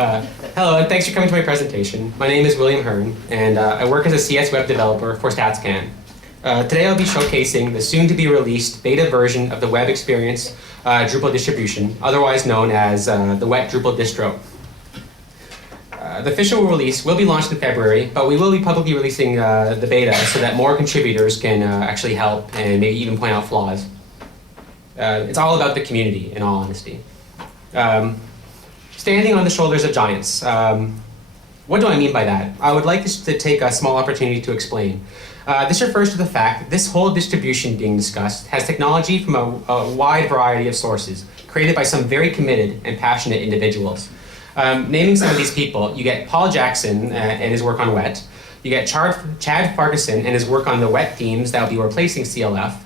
Hello, and thanks for coming to my presentation. My name is William Hearn, and I work as a CS web developer for StatsCan. Today I'll be showcasing the soon-to-be released beta version of the web experience Drupal distribution, otherwise known as the wet Drupal distro. The official release will be launched in February, but we will be publicly releasing the beta so that more contributors can actually help and maybe even point out flaws. It's all about the community, in all honesty. Standing on the shoulders of giants. What do I mean by that? I would like to take a small opportunity to explain. This refers to the fact that this whole distribution being discussed has technology from a wide variety of sources, created by some very committed and passionate individuals. Naming some of these people, you get Paul Jackson and his work on WET. You get Chad Farquharson and his work on the WET themes that will be replacing CLF.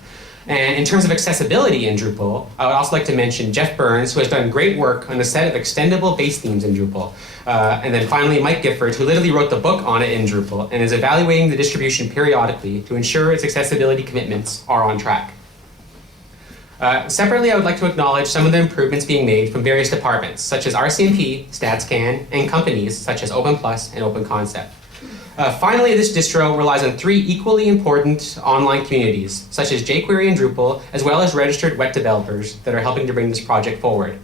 And in terms of accessibility in Drupal, I would also like to mention Jeff Burns, who has done great work on a set of extendable base themes in Drupal. And then finally, Mike Gifford, who literally wrote the book on it in Drupal and is evaluating the distribution periodically to ensure its accessibility commitments are on track. Separately, I would like to acknowledge some of the improvements being made from various departments, such as RCMP, StatsCan, and companies such as OpenPlus and OpenConcept. Finally, this distro relies on 3 equally important online communities, such as jQuery and Drupal, as well as registered web developers that are helping to bring this project forward.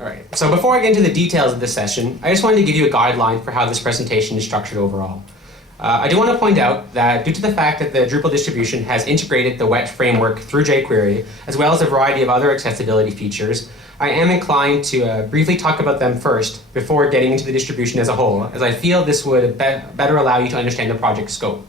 All right, so before I get into the details of this session, I just wanted to give you a guideline for how this presentation is structured overall. I do want to point out that due to the fact that the Drupal distribution has integrated the WET framework through jQuery, as well as a variety of other accessibility features, I am inclined to briefly talk about them first before getting into the distribution as a whole, as I feel this would better allow you to understand the project scope.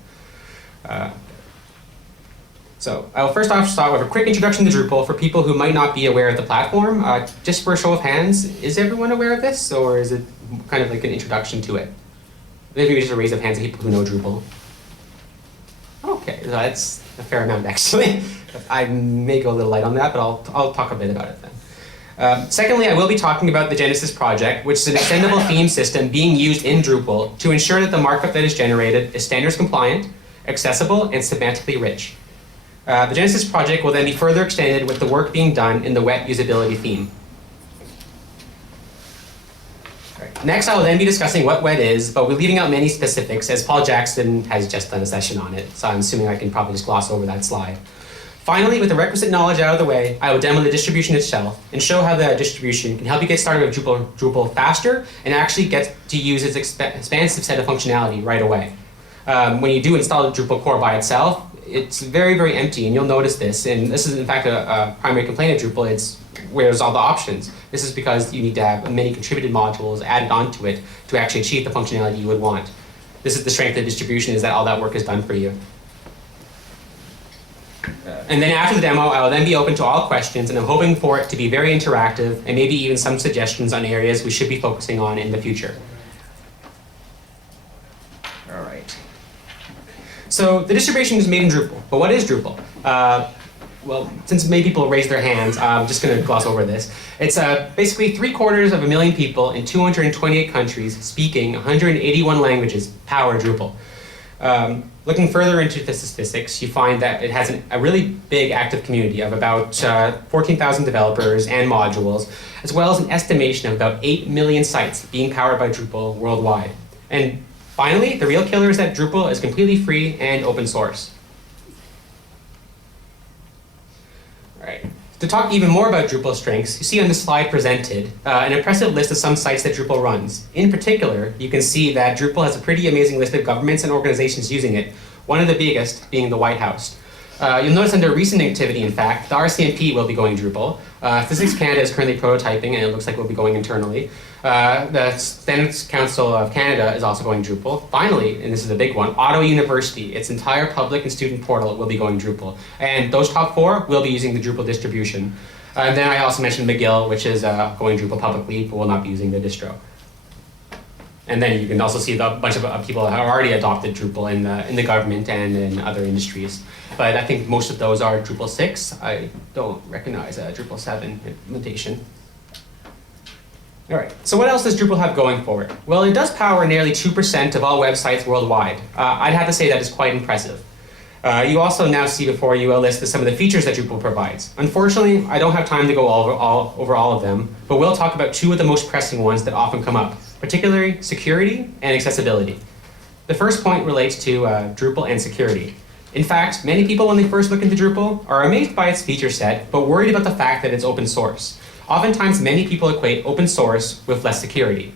So I will first off start with a quick introduction to Drupal for people who might not be aware of the platform. Just for a show of hands, is everyone aware of this, or is it kind of like an introduction to it? Maybe just a raise of hands of people who know Drupal. Okay, that's a fair amount actually. I may go a little light on that, but I'll talk a bit about it then. Secondly, I will be talking about the Genesis project, which is an extendable theme system being used in Drupal to ensure that the markup that is generated is standards compliant, accessible, and semantically rich. The Genesis project will then be further extended with the work being done in the WET usability theme. Next, I will then be discussing what WET is, but we're leaving out many specifics as Paul Jackson has just done a session on it, so I'm assuming I can probably just gloss over that slide. Finally, with the requisite knowledge out of the way, I will demo the distribution itself and show how the distribution can help you get started with Drupal faster and actually get to use its expansive set of functionality right away. When you do install the Drupal core by itself, it's very, very empty, and you'll notice this. And this is, in fact, a primary complaint of Drupal. It's where's all the options. This is because you need to have many contributed modules added onto it to actually achieve the functionality you would want. This is the strength of the distribution, is that all that work is done for you. And then after the demo, I will then be open to all questions, and I'm hoping for it to be very interactive and maybe even some suggestions on areas we should be focusing on in the future. All right. So the distribution is made in Drupal, but what is Drupal? Well, since many people raised their hands, I'm just going to gloss over this. It's basically 750,000 people in 228 countries speaking 181 languages power Drupal. Looking further into the statistics, you find that it has a really big active community of about 14,000 developers and modules, as well as an estimation of about 8 million sites being powered by Drupal worldwide. And finally, the real killer is that Drupal is completely free and open source. All right. To talk even more about Drupal's strengths, you see on the slide presented an impressive list of some sites that Drupal runs. In particular, you can see that Drupal has a pretty amazing list of governments and organizations using it, one of the biggest being the White House. You'll notice under recent activity, in fact, the RCMP will be going Drupal. Statistics Canada is currently prototyping, and it looks like we'll be going internally. The Standards Council of Canada is also going Drupal. Finally, and this is a big one, Ottawa University, its entire public and student portal will be going Drupal. And those top 4 will be using the Drupal distribution. And then I also mentioned McGill, which is going Drupal publicly, but will not be using the distro. And then you can also see a bunch of people that have already adopted Drupal in the government and in other industries. But I think most of those are Drupal 6. I don't recognize a Drupal 7 implementation. All right, so what else does Drupal have going for it? Well, it does power nearly 2% of all websites worldwide. I'd have to say that is quite impressive. You also now see before you a list of some of the features that Drupal provides. Unfortunately, I don't have time to go over all of them, but we'll talk about two of the most pressing ones that often come up, particularly security and accessibility. The first point relates to Drupal and security. In fact, many people when they first look into Drupal are amazed by its feature set, but worried about the fact that it's open source. Oftentimes, many people equate open source with less security.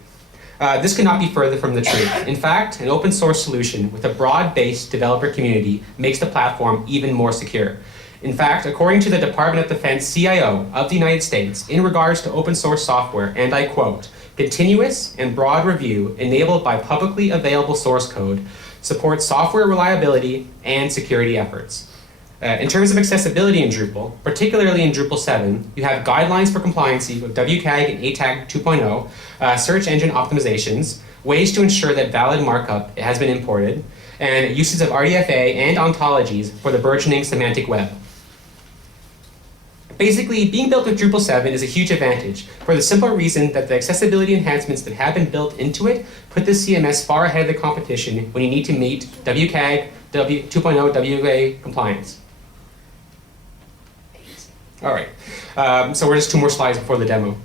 This could not be further from the truth. In fact, an open source solution with a broad-based developer community makes the platform even more secure. In fact, according to the Department of Defense CIO of the United States, in regards to open source software, and I quote, "Continuous and broad review enabled by publicly available source code supports software reliability and security efforts." In terms of accessibility in Drupal, particularly in Drupal 7, you have guidelines for compliancy with WCAG and ATAG 2.0, search engine optimizations, ways to ensure that valid markup has been imported, and uses of RDFA and ontologies for the burgeoning semantic web. Basically, being built with Drupal 7 is a huge advantage for the simple reason that the accessibility enhancements that have been built into it put the CMS far ahead of the competition when you need to meet WCAG 2.0 WA compliance. All right, so we're just two more slides before the demo.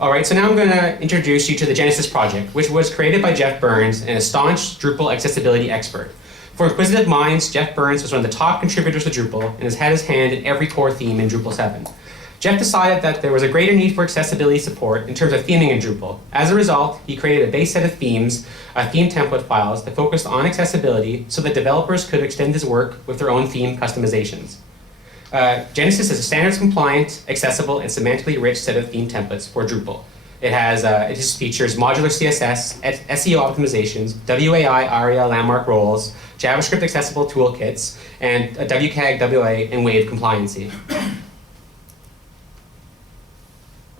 All right, so now I'm going to introduce you to the Genesis project, which was created by Jeff Burns, and a staunch Drupal accessibility expert. For inquisitive minds, Jeff Burns was one of the top contributors to Drupal and has had his hand in every core theme in Drupal 7. Jeff decided that there was a greater need for accessibility support in terms of theming in Drupal. As a result, he created a base set of themes, theme template files that focused on accessibility so that developers could extend his work with their own theme customizations. Genesis is a standards-compliant, accessible, and semantically rich set of theme templates for Drupal. It just features modular CSS, SEO optimizations, WAI, ARIA, landmark roles, JavaScript accessible toolkits, and a WCAG, WA, and Wave compliancy.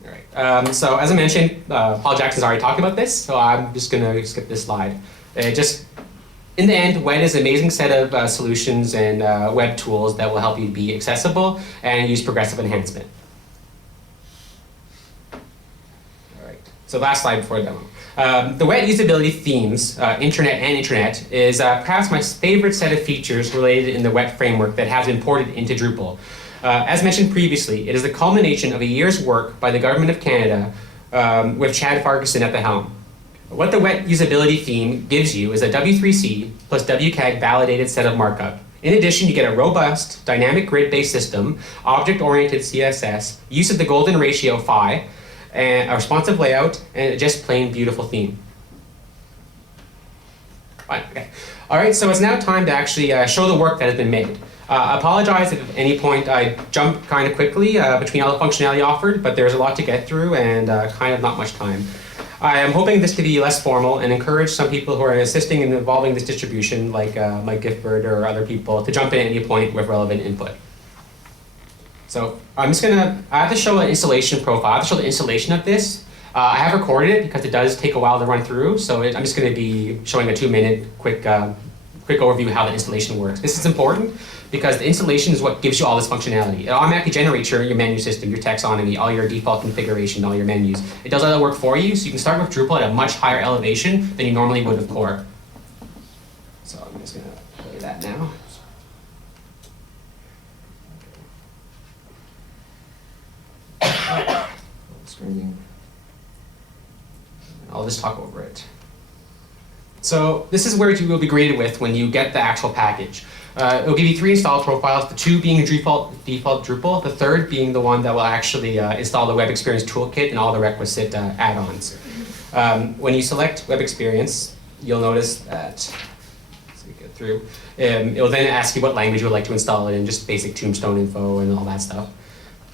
All right. So as I mentioned, Paul Jackson's already talked about this, so I'm just going to skip this slide. In the end, WED is an amazing set of solutions and web tools that will help you be accessible and use progressive enhancement. All right, so last slide before the demo. The WED usability themes, intranet, is perhaps my favorite set of features related in the WED framework that has been ported into Drupal. As mentioned previously, it is the culmination of a year's work by the Government of Canada with Chad Farquharson at the helm. What the WET usability theme gives you is a W3C plus WCAG validated set of markup. In addition, you get a robust, dynamic grid-based system, object-oriented CSS, use of the golden ratio phi, and a responsive layout, and a just plain beautiful theme. Fine, okay. All right, so it's now time to actually show the work that has been made. I apologize if at any point I jumped kind of quickly between all the functionality offered, but there's a lot to get through and kind of not much time. I am hoping this to be less formal and encourage some people who are assisting in evolving this distribution, like Mike Gifford or other people, to jump in at any point with relevant input. So I have to show an installation profile. I have to show the installation of this. I have recorded it because it does take a while to run through, so I'm just going to be showing a 2-minute quick overview of how the installation works. This is important because the installation is what gives you all this functionality. It automatically generates your menu system, your taxonomy, all your default configuration, all your menus. It does all that work for you, so you can start with Drupal at a much higher elevation than you normally would with Core. So I'm just going to play that now. Screening. I'll just talk over it. So this is where you will be greeted with when you get the actual package. It will give you 3 install profiles, the 2 being default Drupal, the 3rd being the one that will actually install the Web Experience Toolkit and all the requisite add-ons. When you select Web Experience, you'll notice that, as we get through, it will then ask you what language you would like to install it in, just basic tombstone info and all that stuff.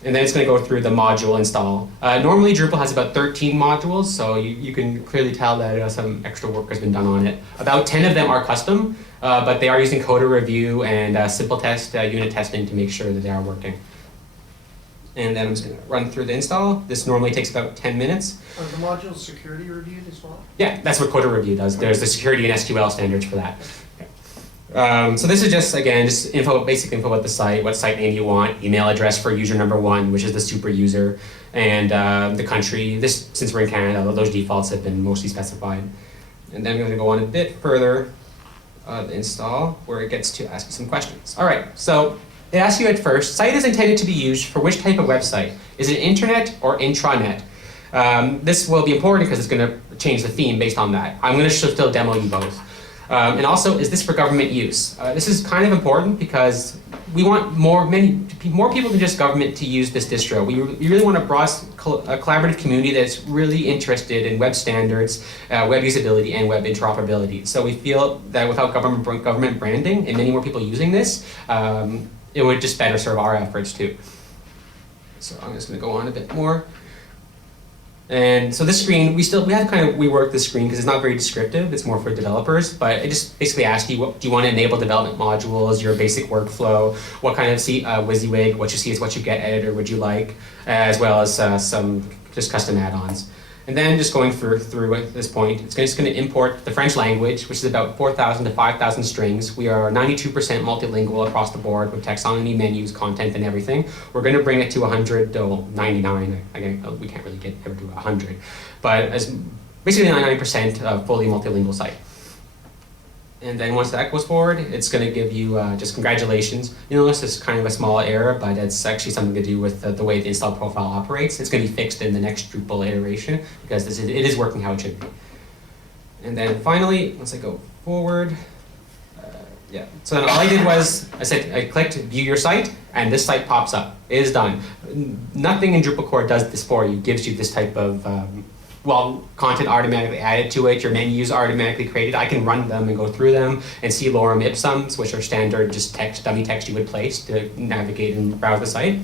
And then it's going to go through the module install. Normally Drupal has about 13 modules, so you can clearly tell that some extra work has been done on it. About 10 of them are custom, but they are using coder review and simple test unit testing to make sure that they are working. And then I'm just going to run through the install. This normally takes about 10 minutes. Are the modules security reviewed as well? Yeah, that's what coder review does. There's the security and SQL standards for that. So this is just, again, just basic info about the site, what site name you want, email address for user number 1, which is the super user, and the country. This, since we're in Canada, those defaults have been mostly specified. And then I'm going to go on a bit further. the install, where it gets to ask you some questions. All right, so it asks you at first, site is intended to be used for which type of website? Is it internet or intranet? This will be important because it's going to change the theme based on that. I'm going to still demo you both. And also, is this for government use? This is kind of important because we want more people than just government to use this distro. We really want a broad collaborative community that's really interested in web standards, web usability, and web interoperability. So we feel that without government branding and many more people using this, it would just better serve our efforts too. So I'm just going to go on a bit more. And so this screen, we have to kind of rework this screen because it's not very descriptive. It's more for developers, but it just basically asks you, do you want to enable development modules, your basic workflow, what kind of WYSIWYG, what you see is what you get editor would you like, as well as some just custom add-ons. And then just going through at this point, it's just going to import the French language, which is about 4,000 to 5,000 strings. We are 92% multilingual across the board with taxonomy, menus, content, and everything. We're going to bring it to 100 to 99. Again, we can't really ever do 100, but as basically 99% fully multilingual site. And then once that goes forward, it's going to give you just congratulations. You notice this is kind of a small error, but it's actually something to do with the way the install profile operates. It's going to be fixed in the next Drupal iteration because it is working how it should be. And then finally, once I go forward, yeah. So then all I did was I clicked view your site, and this site pops up. It is done. Nothing in Drupal core does this for you. Gives you this type of content automatically added to it, your menus automatically created. I can run them and go through them and see lorem ipsums, which are standard just text, dummy text you would place to navigate and browse the site.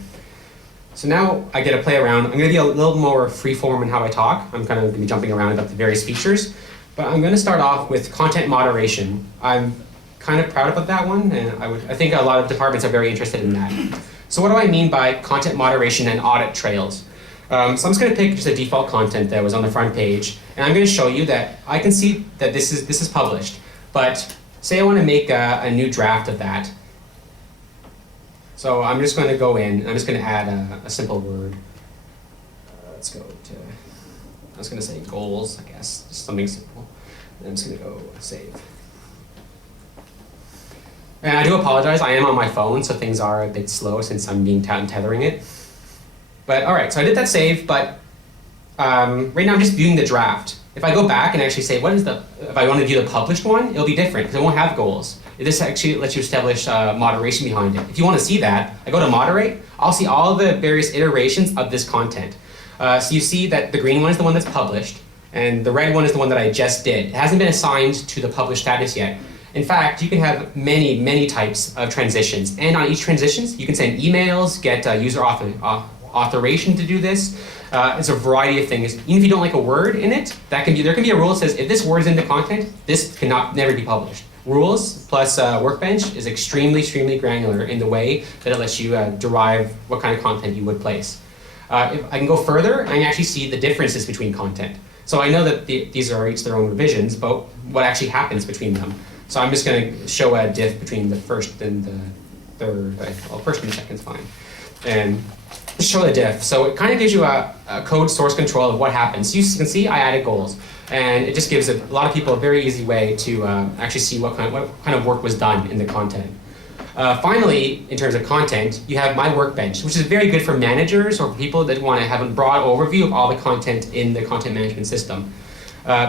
So now I get to play around. I'm going to be a little more freeform in how I talk. I'm kind of going to be jumping around about the various features, but I'm going to start off with content moderation. I'm kind of proud about that one, and I think a lot of departments are very interested in that. So what do I mean by content moderation and audit trails? So I'm just going to pick just a default content that was on the front page, and I'm going to show you that I can see that this is published. But say I want to make a new draft of that. So I'm just going to go in, and I'm just going to add a simple word. Let's go to, I was going to say goals, I guess, just something simple. And I'm just going to go save. And I do apologize, I am on my phone, so things are a bit slow since I'm tethering it. But all right, so I did that save, but right now I'm just viewing the draft. If I go back and actually say, if I want to view the published one, it'll be different because it won't have goals. This actually lets you establish moderation behind it. If you want to see that, I go to moderate, I'll see all the various iterations of this content. So you see that the green one is the one that's published, and the red one is the one that I just did. It hasn't been assigned to the published status yet. In fact, you can have many, many types of transitions, and on each transitions, you can send emails, get user authorization to do this. It's a variety of things. Even if you don't like a word in it, there can be a rule that says if this word is in the content, this never be published. Rules plus Workbench is extremely, extremely granular in the way that it lets you derive what kind of content you would place. If I can go further, I can actually see the differences between content. So I know that these are each their own revisions, but what actually happens between them. So I'm just going to show a diff between the first and the third. Well, first and second is fine. And show the diff. So it kind of gives you a code source control of what happens. You can see I added goals, and it just gives a lot of people a very easy way to actually see what kind of work was done in the content. Finally, in terms of content, you have My Workbench, which is very good for managers or people that want to have a broad overview of all the content in the content management system.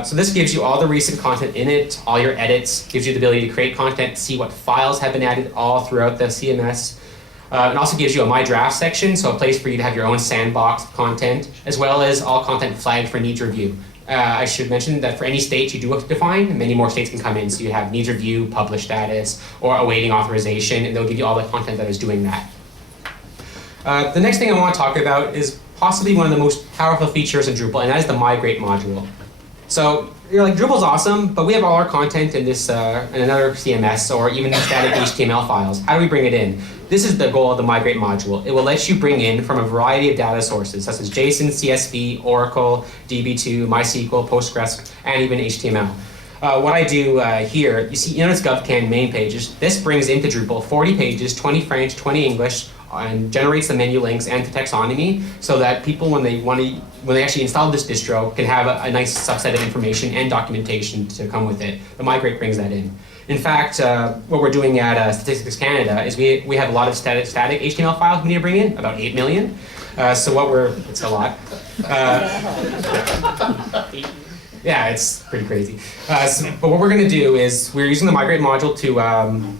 So this gives you all the recent content in it, all your edits, gives you the ability to create content, see what files have been added all throughout the CMS. It also gives you a My Draft section, so a place for you to have your own sandbox content, as well as all content flagged for needs review. I should mention that for any state you do define, many more states can come in, so you have needs review, published status, or awaiting authorization, and they'll give you all the content that is doing that. The next thing I want to talk about is possibly one of the most powerful features in Drupal, and that is the migrate module. So you're like, Drupal's awesome, but we have all our content in this in another CMS or even static HTML files. How do we bring it in? This is the goal of the migrate module. It will let you bring in from a variety of data sources, such as JSON, CSV, Oracle, DB2, MySQL, Postgres, and even HTML. What I do here, you notice GovCan main pages. This brings into Drupal 40 pages, 20 French, 20 English, and generates the menu links and the taxonomy so that people, when they actually install this distro, can have a nice subset of information and documentation to come with it. The migrate brings that in. In fact, what we're doing at Statistics Canada is we have a lot of static HTML files we need to bring in, about 8 million. It's a lot. Yeah, it's pretty crazy. But what we're going to do is we're using the migrate module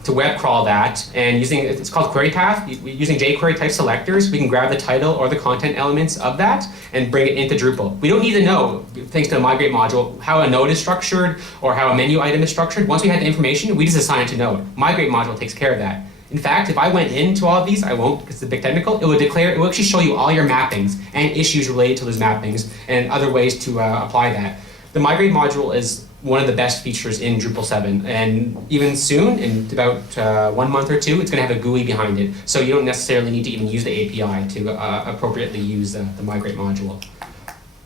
to web crawl that, and it's called query path. Using jQuery type selectors, we can grab the title or the content elements of that and bring it into Drupal. We don't need to know, thanks to the migrate module, how a node is structured or how a menu item is structured. Once we have the information, we just assign it to node. Migrate module takes care of that. In fact, if I went into all of these, I won't because it's a bit technical, it will actually show you all your mappings and issues related to those mappings and other ways to apply that. The migrate module is one of the best features in Drupal 7, and even soon, in about 1 month or two, it's going to have a GUI behind it, so you don't necessarily need to even use the API to appropriately use the migrate module.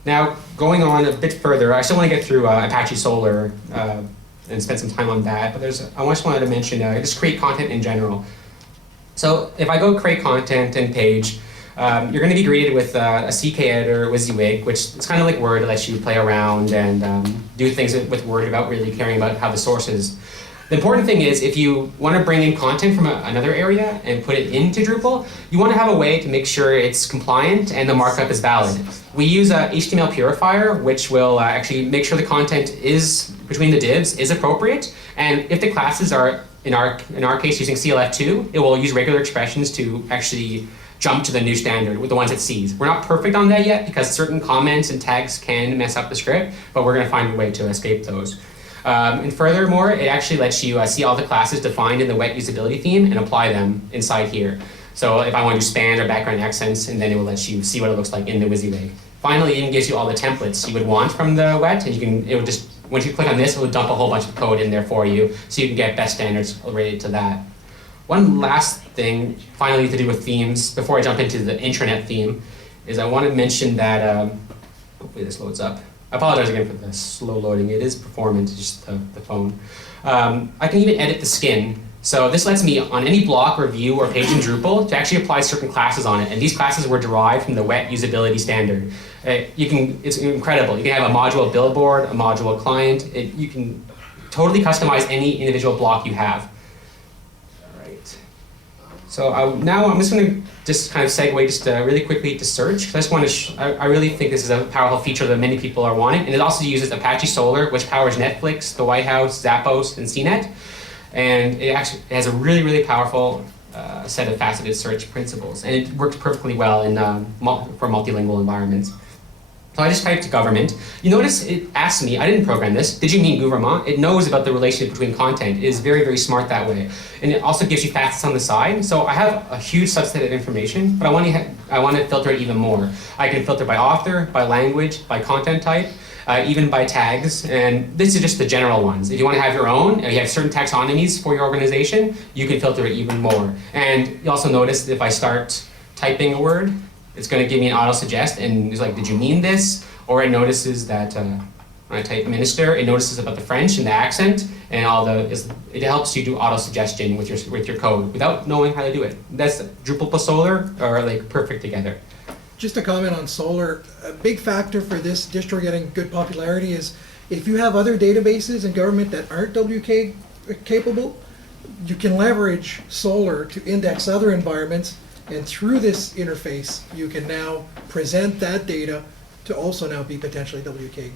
Now, going on a bit further, I still want to get through Apache Solr and spend some time on that, but I just wanted to mention just create content in general. So if I go create content and page, you're going to be greeted with a CK editor, WYSIWYG, which it's kind of like Word. It lets you play around and do things with Word without really caring about how the source is. The important thing is if you want to bring in content from another area and put it into Drupal, you want to have a way to make sure it's compliant and the markup is valid. We use a HTML purifier, which will actually make sure the content is between the divs is appropriate, and if the classes are in our case using CLF2, it will use regular expressions to actually jump to the new standard with the ones it sees. We're not perfect on that yet because certain comments and tags can mess up the script, but we're going to find a way to escape those. And furthermore, it actually lets you see all the classes defined in the wet usability theme and apply them inside here. So if I want to do span or background accents, and then it will let you see what it looks like in the WYSIWYG. Finally, it even gives you all the templates you would want from the wet, and it will just, once you click on this, it will dump a whole bunch of code in there for you, so you can get best standards related to that. One last thing, finally, to do with themes, before I jump into the intranet theme, is I want to mention that, hopefully this loads up. I apologize again for the slow loading. It is performant, just the phone. I can even edit the skin. So this lets me, on any block or view or page in Drupal, to actually apply certain classes on it. And these classes were derived from the wet usability standard. It's incredible. You can have a module billboard, a module client. You can totally customize any individual block you have. So now I'm just going to kind of segue just really quickly to search, because I just want to, I really think this is a powerful feature that many people are wanting, and it also uses Apache Solr, which powers Netflix, the White House, Zappos, and CNET, and it actually has a really, really powerful set of faceted search principles, and it works perfectly well for multilingual environments. So I just typed government. You notice it asks me, I didn't program this, did you mean gouvernement? It knows about the relationship between content. It is very, very smart that way. And it also gives you facets on the side. So I have a huge subset of information, but I want to filter it even more. I can filter by author, by language, by content type, even by tags. And this is just the general ones. If you want to have your own, and you have certain taxonomies for your organization, you can filter it even more. And you also notice that if I start typing a word, it's going to give me an auto-suggest, and it's like, did you mean this? Or it notices that when I type minister, it notices about the French and the accent, and it helps you do auto-suggestion with your code without knowing how to do it. That's Drupal plus Solr are like perfect together. Just a comment on Solr. A big factor for this distro getting good popularity is if you have other databases in government that aren't WCAG capable, you can leverage Solr to index other environments. And through this interface, you can now present that data to also now be potentially WCAG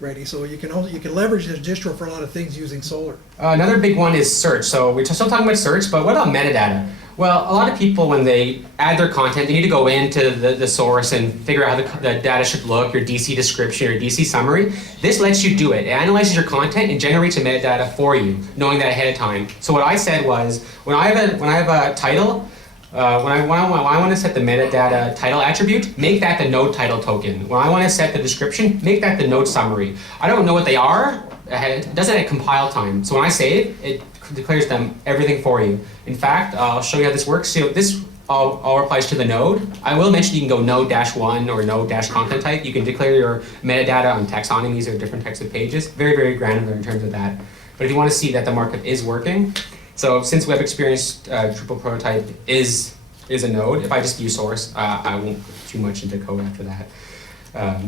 ready. So you can leverage this distro for a lot of things using Solr. Another big one is search. So we're still talking about search, but what about metadata? Well, a lot of people, when they add their content, they need to go into the source and figure out how the data should look, your DC description, your DC summary. This lets you do it. It analyzes your content and generates a metadata for you, knowing that ahead of time. So what I said was, when I have a title, when I want to set the metadata title attribute, make that the node title token. When I want to set the description, make that the node summary. I don't know what they are. It does it at compile time. So when I save, it declares them everything for you. In fact, I'll show you how this works. So this all applies to the node. I will mention you can go node-1 or node-content type. You can declare your metadata on taxonomies or different types of pages. Very, very granular in terms of that. But if you want to see that the markup is working, so since Web Experience Drupal prototype is a node, if I just use source, I won't go too much into code after that.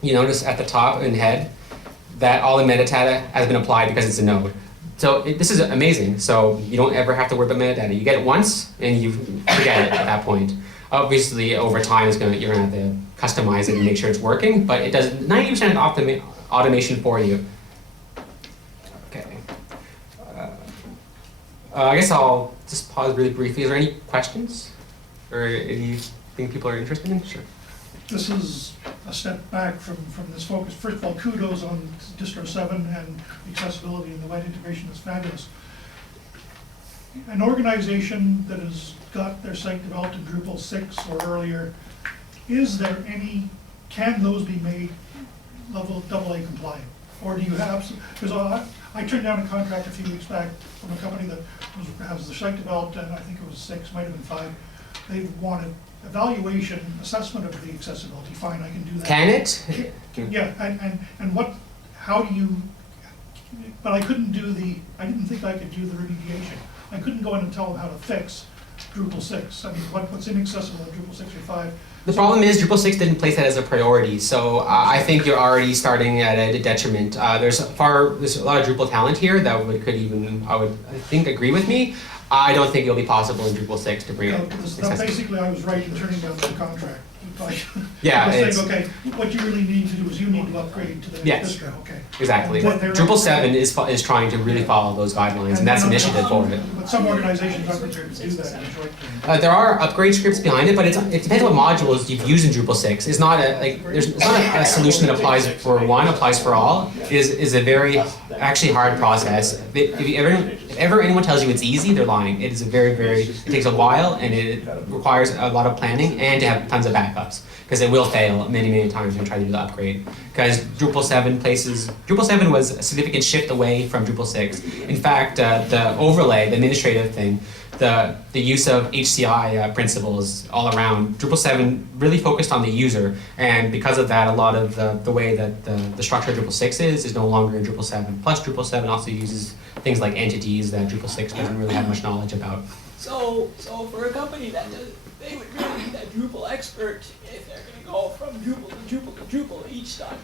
You notice at the top in head that all the metadata has been applied because it's a node. This is amazing. So you don't ever have to worry about metadata. You get it once and you forget it at that point. Obviously, over time, you're gonna have to customize it and make sure it's working, but it does 90% of automation for you. Okay. I guess I'll just pause really briefly. Is there any questions? Or anything people are interested in? Sure. This is a step back from this focus. First of all, kudos on Distro 7 and accessibility, and the web integration is fabulous. An organization that has got their site developed in Drupal 6 or earlier, can those be made level AA compliant? Or do you have, because I turned down a contract a few weeks back from a company that has the site developed, and I think it was 6, might have been 5. They wanted evaluation, assessment of the accessibility. Fine, I can do that. Can it? Yeah, and how do you, but I didn't think I could do the remediation. I couldn't go in and tell them how to fix Drupal 6. I mean, what's inaccessible in Drupal 6 or 5? The problem is Drupal 6 didn't place that as a priority, so I think you're already starting at a detriment. There's a lot of Drupal talent here that I think agree with me. I don't think it'll be possible in Drupal 6 to bring it accessible. Basically, I was right in turning down the contract. Yeah, I was saying, okay, what you really need to do is you need to upgrade to the next distro. Okay. Exactly. And Drupal 7 is trying to really follow those guidelines, and that's an initiative for it. But some organizations aren't prepared to do that in the short term. There are upgrade scripts behind it, but it depends what modules you've used in Drupal 6. It's not it's not a solution that applies for one, applies for all. It is a very actually hard process. If ever anyone tells you it's easy, they're lying. It is it takes a while, and it requires a lot of planning and to have tons of backups, because it will fail many times when you try to do the upgrade. Because Drupal 7 was a significant shift away from Drupal 6. In fact, the overlay, the administrative thing, the use of HCI principles all around, Drupal 7 really focused on the user, and because of that, a lot of the way that the structure of Drupal 6 is no longer in Drupal 7. Plus, Drupal 7 also uses things like entities that Drupal 6 doesn't really have much knowledge about. So for a company they would really need a Drupal expert if they're going to go from Drupal to Drupal to Drupal each time.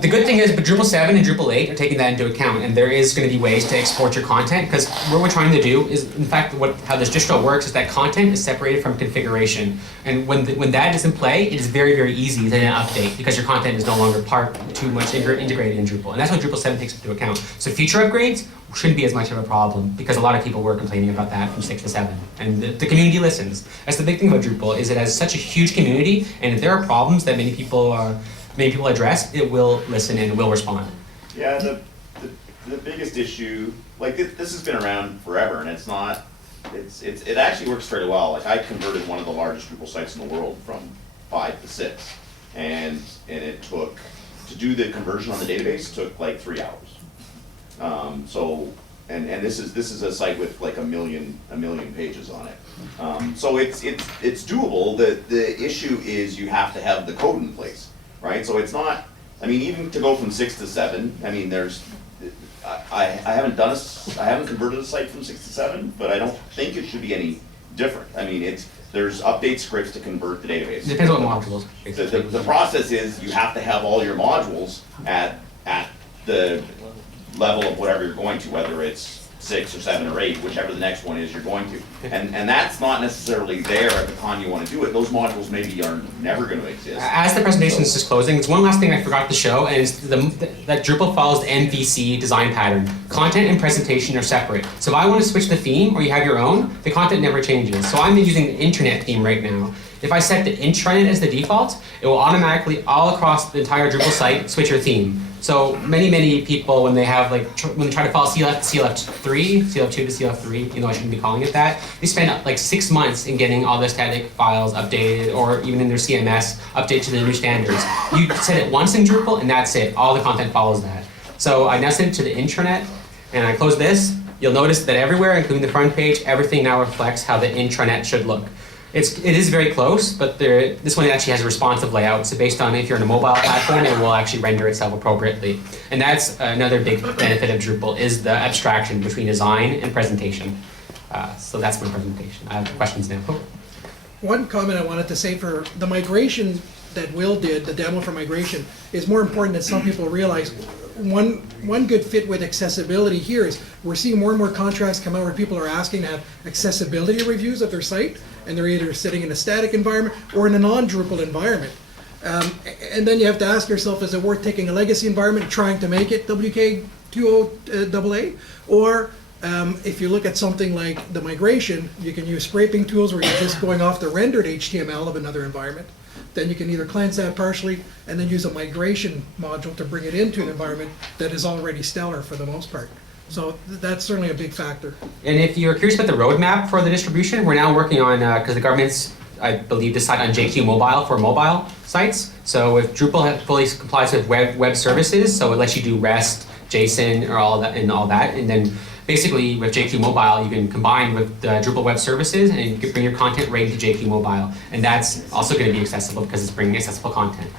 The good thing is, but Drupal 7 and Drupal 8 are taking that into account, and there is going to be ways to export your content, because what we're trying to do is, in fact, how this distro works is that content is separated from configuration, and when that is in play, it is very easy to then update, because your content is no longer too much integrated in Drupal, and that's what Drupal 7 takes into account. So future upgrades shouldn't be as much of a problem, because a lot of people were complaining about that from 6 to 7, and the community listens. That's the big thing about Drupal, is it has such a huge community, and if there are problems that many people address, it will listen and it will respond. Yeah, the biggest issue, like this has been around forever, and it actually works fairly well. Like, I converted one of the largest Drupal sites in the world from 5 to 6, and it took, to do the conversion on the database, took like 3 hours. And this is a site with like a million pages on it. So it's doable. The issue is you have to have the code in place, right? So it's not, I mean, even to go from 6 to 7, I mean, I haven't converted a site from 6 to 7, but I don't think it should be any different. I mean, there's update scripts to convert the database. It depends on what modules. The process is you have to have all your modules at the level of whatever you're going to, whether it's 6 or 7 or 8, whichever the next one is you're going to. And that's not necessarily there at the time you want to do it. Those modules maybe are never going to exist. As the presentation is just closing, it's one last thing I forgot to show, and it's that Drupal follows the MVC design pattern. Content and presentation are separate. So if I want to switch the theme, or you have your own, the content never changes. So I'm using the internet theme right now. If I set the intranet as the default, it will automatically, all across the entire Drupal site, switch your theme. So many people, when they have when they try to follow CLF2 to CLF3, even though I shouldn't be calling it that, they spend like 6 months in getting all their static files updated, or even in their CMS, updated to the new standards. You set it once in Drupal, and that's it. All the content follows that. So I now set it to the intranet, and I close this. You'll notice that everywhere, including the front page, everything now reflects how the intranet should look. It is very close, but this one actually has a responsive layout. So based on if you're on a mobile platform, it will actually render itself appropriately. And that's another big benefit of Drupal, is the abstraction between design and presentation. So that's my presentation. I have questions now. One comment I wanted to say for the migration that Will did, the demo for migration, is more important than some people realize. One good fit with accessibility here is we're seeing more and more contracts come out where people are asking to have accessibility reviews of their site, and they're either sitting in a static environment or in a non-Drupal environment. And then you have to ask yourself, is it worth taking a legacy environment and trying to make it WCAG2.0 AA? Or if you look at something like the migration, you can use scraping tools where you're just going off the rendered HTML of another environment. Then you can either cleanse that partially and then use a migration module to bring it into an environment that is already stellar for the most part. So that's certainly a big factor. And if you're curious about the roadmap for the distribution, we're now working on, because the government's, I believe, decided on JQ Mobile for mobile sites. So if Drupal fully complies with web services, so it lets you do REST, JSON, or all that, and then basically with JQ Mobile, you can combine with Drupal web services and you can bring your content right into JQ Mobile. And that's also going to be accessible because it's bringing accessible content.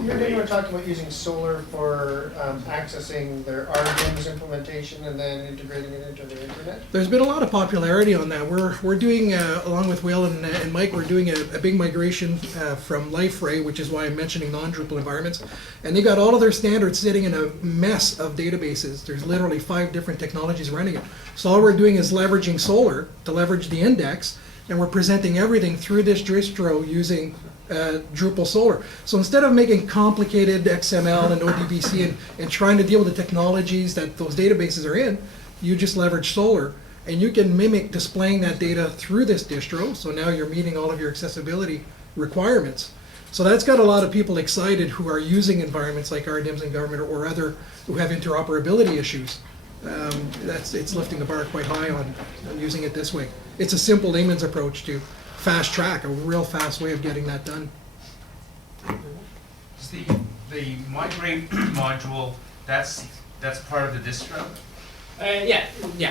You were talking about using Solar for accessing their RDIMS implementation and then integrating it into the internet? There's been a lot of popularity on that. We're doing, along with Will and Mike, we're doing a big migration from LifeRay, which is why I'm mentioning non-Drupal environments. And they got all of their standards sitting in a mess of databases. There's literally 5 different technologies running it. So all we're doing is leveraging Solar to leverage the index, and we're presenting everything through this distro using Drupal Solar. So instead of making complicated XML and ODBC and trying to deal with the technologies that those databases are in, you just leverage Solar, and you can mimic displaying that data through this distro. So now you're meeting all of your accessibility requirements. So that's got a lot of people excited who are using environments like RDIMS in government or other who have interoperability issues. It's lifting the bar quite high on using it this way. It's a simple layman's approach to fast track, a real fast way of getting that done. Is the migrate module, that's part of the distro? Yeah.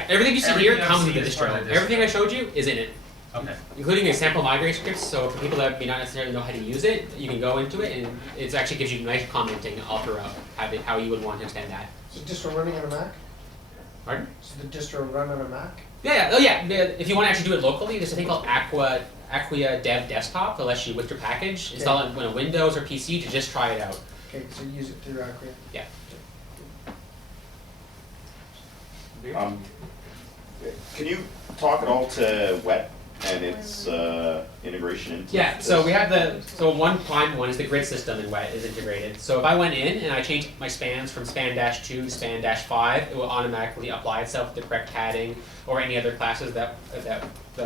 Everything you see here Everything comes I've with the seen is part distro. of the distro. Everything I showed you is in it, Okay. including example migrate scripts. So for people that may not necessarily know how to use it, you can go into it, and it actually gives you nice commenting all throughout how you would want to extend that. Is the distro running on a Mac? Pardon? Does the distro run on a Mac? Yeah. If you want to actually do it locally, there's a thing called Acquia Dev Desktop that lets you, with your package, install it on Windows or PC to just try it out. Okay, so you use it through Acquia. Yeah. Can you talk at all to wet and its integration into Yeah, this? so we have one prime one is the grid system in WET is integrated. So if I went in and I changed my spans from span-2 to span-5, it will automatically apply itself with the correct padding or any other classes that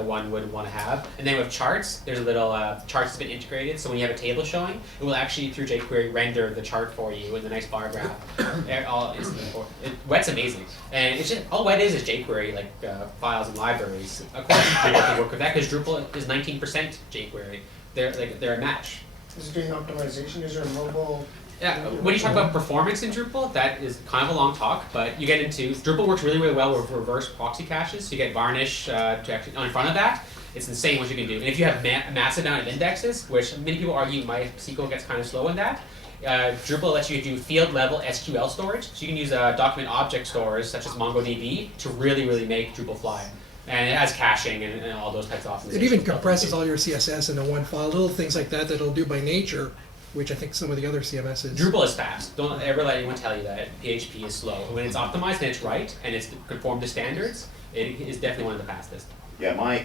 one would want to have. And then with charts, there's a little charts has been integrated. So when you have a table showing, it will actually through jQuery render the chart for you with a nice bar graph. All instantly. WET's amazing, and it's just all WET is jQuery, like files and libraries. Of course, Drupal can work with that because Drupal is 19% jQuery. They're a match. Is it doing optimization? Is there a mobile? Yeah, when you talk about performance in Drupal, that is kind of a long talk, but you get into, Drupal works really, really well with reverse proxy caches, so you get Varnish to actually, in front of that. It's insane what you can do. And if you have a massive amount of indexes, which many people argue MySQL gets kind of slow in that, Drupal lets you do field level SQL storage, so you can use document object stores such as MongoDB to really, really make Drupal fly. And it has caching and all those types of optimizations. It even compresses all your CSS into one file, little things like that it'll do by nature, which I think some of the other CMSs. Drupal is fast. Don't ever let anyone tell you that PHP is slow. When it's optimized and it's right and it's conformed to standards, it is definitely one of the fastest. Yeah,